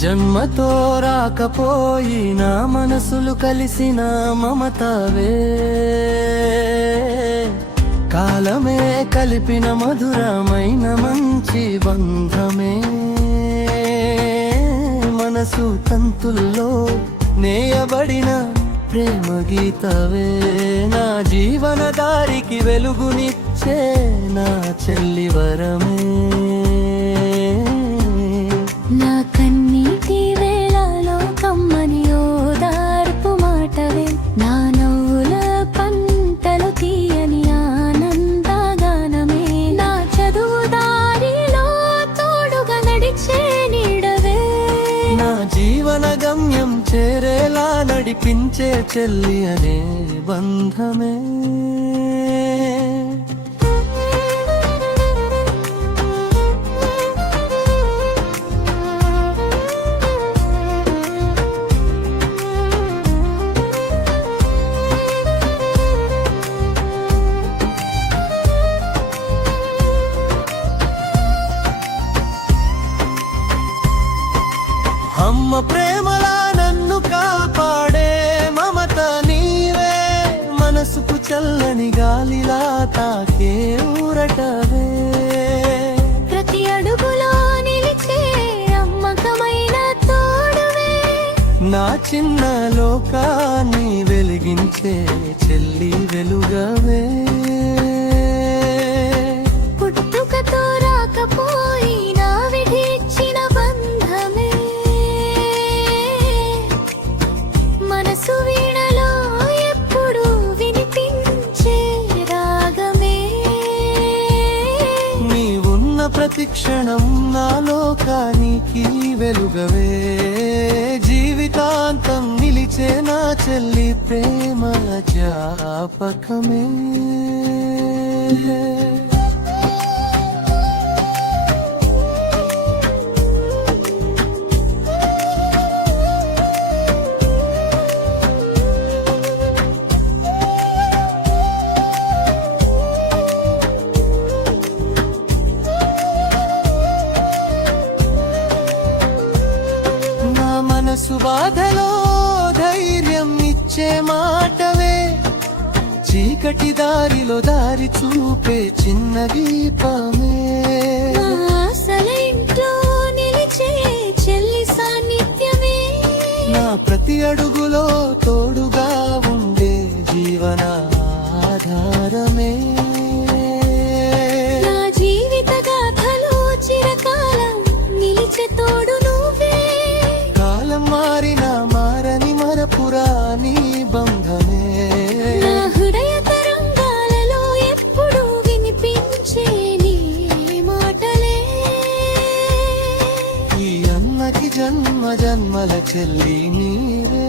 జన్మతో రాకపోయినా మనసులు కలిసిన మమతవే, కాలమే కలిపిన మధురమైన మంచి బంధమే, మనసు తంతుల్లో నేయబడిన ప్రేమ గీతవే, నా జీవన దారికి వెలుగునిచ్చే నా చెల్లి వరమే. నా కన్నీటి వేళలో కమ్మని ఓదార్పు మాటవే, నా నవ్వుల పంటలు తీయని ఆనందగానమే, నా చదువు దారిలో తోడుగా నడిచే నీడవే, నా జీవన గమ్యం చేరేలా నడిపించే చెల్లి అనే బంధమే. అమ్మ ప్రేమలా నన్ను కాపాడే మమత నీవే, మనసుకు చల్లని గాలిలా తాకే ఊరటవే, ప్రతి అడుగులో నిలిచే అమ్మకమైన తోడువే, నా చిన్న లోకాన్ని వెలిగించే చెల్లి వెలుగవే. పుట్టుకతో రాకపోయినా విధించిన బంధమే, మనసు వీణలో ఎప్పుడు వినిపించే రాగమే, నీవున్న ప్రతి క్షణం నా లోకానికి వెలుగవే, జీవితాంతం నిలిచే నా చెల్లి ప్రేమ జ్ఞాపకమే. మనసు బాధలో ధైర్యం ఇచ్చే మాటవే, చీకటి దారిలో దారి చూపే చిన్న దీపమే, ఆశలింట్లో నిలిచే చెల్లి సాన్నిధ్యమే, నా ప్రతి అడుగులో తోడుగా ఉండే జీవన ఆధారమే, నా జీవిత గాథలో చిరకాలం నిలిచే తోడు నువ్వే, కాలం మారిన మారని మరపురాని బంధమే, నా హృదయ తరంగాలలో ఎప్పుడు వినిపించే నీ మాటలే, ఈ అన్నకి జన్మ జన్మల చెల్లి నీవే.